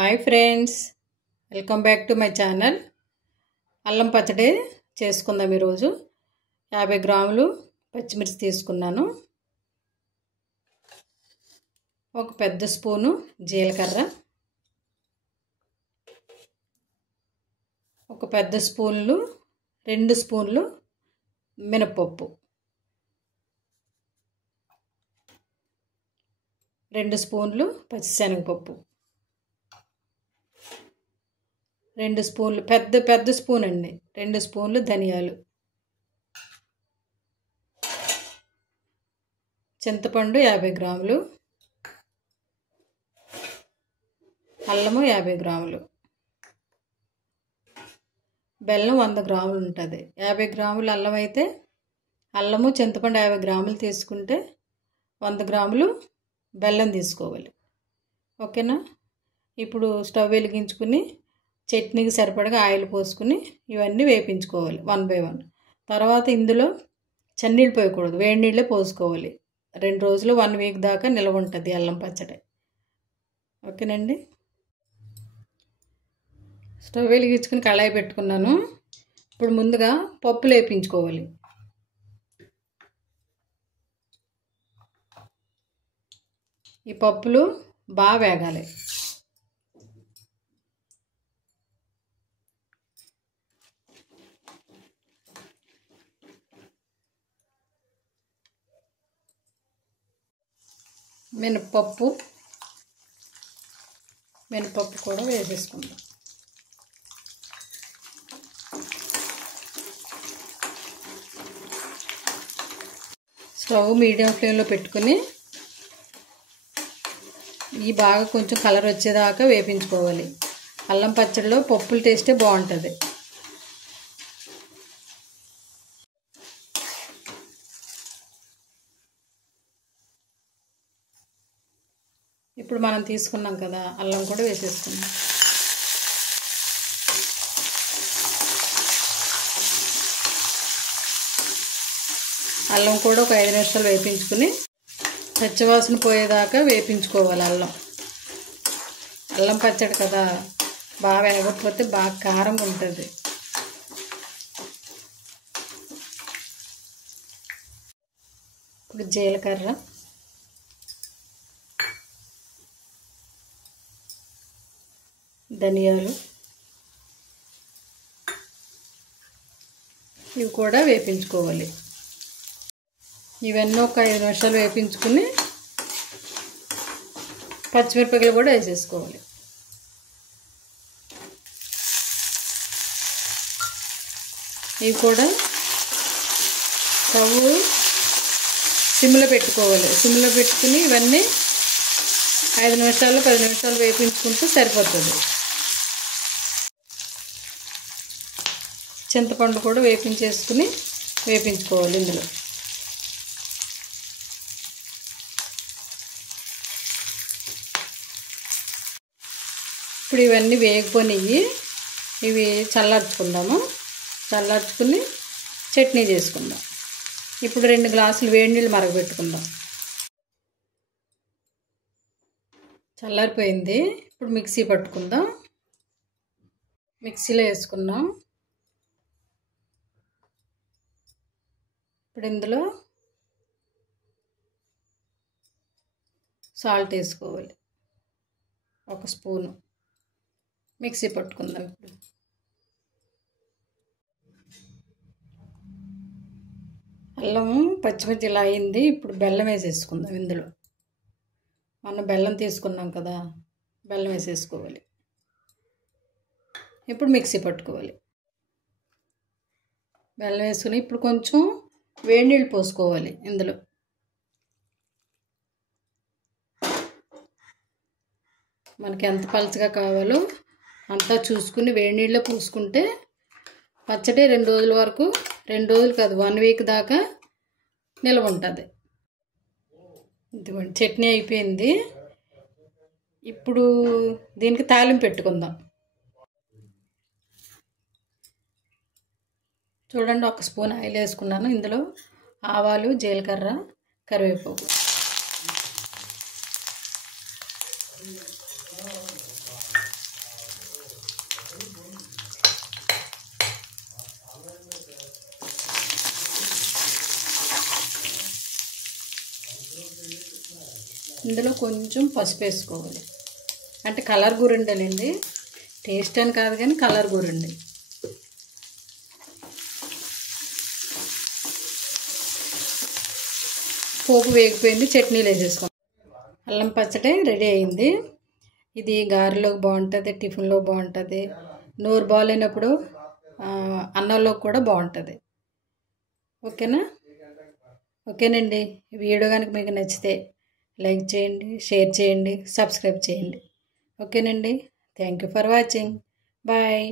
Hi friends, welcome back to my channel. అల్లం పచ్చడి చేసుకుందాం. ఈరోజు 50 గ్రాములు పచ్చిమిర్చి తీసుకున్నాను. ఒక పెద్ద స్పూను జీలకర్ర, ఒక పెద్ద స్పూన్లు 2 స్పూన్లు మినపప్పు, 2 స్పూన్లు పచ్చిశనగపప్పు, 2 స్పూన్లు పెద్ద స్పూన్ అండి, 2 స్పూన్లు ధనియాలు, చింతపండు 50 గ్రాములు, అల్లము 50 గ్రాములు, బెల్లం 100 గ్రాములు ఉంటుంది. 50 గ్రాములు అల్లం అయితే అల్లము చింతపండు 50 గ్రాములు తీసుకుంటే 100 గ్రాములు బెల్లం తీసుకోవాలి. ఓకేనా? ఇప్పుడు స్టవ్ వెలిగించుకుని చట్నీకి సరిపడగా ఆయిల్ పోసుకుని ఇవన్నీ వేపించుకోవాలి 1 బై 1. తర్వాత ఇందులో చన్నీళ్ళు పోయకూడదు, వేడి నీళ్ళే పోసుకోవాలి. 2 రోజులు 1 వీక్ దాకా నిల్వ ఉంటుంది అల్లం పచ్చడి. ఓకేనండి? స్టవ్ వెలిగించుకుని కళాయి పెట్టుకున్నాను. ఇప్పుడు ముందుగా పప్పులు వేపించుకోవాలి. ఈ పప్పులు బాగా వేగాలి. మినపప్పు కూడా వేసేసుకుందాం. స్టవ్ మీడియం ఫ్లేమ్లో పెట్టుకుని ఈ బాగా కొంచెం కలర్ వచ్చేదాకా వేపించుకోవాలి. అల్లం పచ్చడిలో పప్పుల టేస్టే బాగుంటుంది. ఇప్పుడు మనం తీసుకున్నాం కదా అల్లం కూడా వేసేసుకుందాం. అల్లం కూడా ఒక 5 నిమిషాలు వేపించుకుని పచ్చివాసన పోయేదాకా వేపించుకోవాలి. అల్లం పచ్చడి కదా, బాగా వేగకపోతే బాగా కారంగా ఉంటుంది. ఇప్పుడు జీలకర్ర, ధనియాలు ఇవి కూడా వేపించుకోవాలి. ఇవన్నీ ఒక 5 నిమిషాలు వేపించుకుని పచ్చిమిరపకాయలు కూడా వేసేసుకోవాలి. ఇవి కూడా స్టవ్ సిమ్లో పెట్టుకోవాలి. సిమ్లో పెట్టుకుని ఇవన్నీ 5 నిమిషాలు 10 నిమిషాలు వేపించుకుంటూ సరిపోతుంది. చింతపండు కూడా వేపించుకోవాలి ఇందులో. ఇప్పుడు ఇవన్నీ వేగిపోయినాయి. ఇవి చల్లార్చుకుందాము. చల్లార్చుకుని చట్నీ చేసుకుందాం. ఇప్పుడు 2 గ్లాసులు వేడి నీళ్ళు మరగబెట్టుకుందాం. చల్లారిపోయింది. ఇప్పుడు మిక్సీ పట్టుకుందాం. మిక్సీలో వేసుకున్నాం. ఇప్పుడు ఇందులో సాల్ట్ వేసుకోవాలి, 1 స్పూను. మిక్సీ పట్టుకుందాం. ఇప్పుడు అల్లము పచ్చిమిర్చి ఇలా అయింది. ఇప్పుడు బెల్లం వేసేసుకుందాం. ఇందులో మనం బెల్లం తీసుకున్నాం కదా, బెల్లం వేసేసుకోవాలి. ఇప్పుడు మిక్సీ పట్టుకోవాలి. బెల్లం వేసుకుని ఇప్పుడు కొంచెం వేడి నీళ్ళు పోసుకోవాలి. ఇందులో మనకి ఎంత పలుచగా కావాలో అంతా చూసుకుని వేడి నీళ్ళలో పోసుకుంటే పచ్చడి 2 రోజుల వరకు, 2 రోజులు కాదు 1 వీక్ దాకా నిల్వ ఉంటుంది. ఇదిగోండి, చట్నీ అయిపోయింది. ఇప్పుడు దీనికి తాలింపు పెట్టుకుందాం. చూడండి, 1 స్పూన్ ఆయిల్ వేసుకున్నాను. ఇందులో ఆవాలు, జీలకర్ర, ఇందులో కొంచెం పసుపు వేసుకోవాలి. అంటే కలర్ గురుండలండి, టేస్ట్ అని కాదు కానీ కలర్ గురుండి. పోపు వేగిపోయింది, చట్నీలు వేసేసుకోండి. అల్లం పచ్చడి రెడీ అయింది. ఇది గారెలోకి బాగుంటుంది, టిఫిన్లో బాగుంటుంది, నోరు బాగాలేనప్పుడు అన్నంలో కూడా బాగుంటుంది. ఓకేనా? ఓకేనండి. వీడియో కనుక మీకు నచ్చితే లైక్ చేయండి, షేర్ చేయండి, సబ్స్క్రైబ్ చేయండి. ఓకేనండి. Thank you for watching. Bye.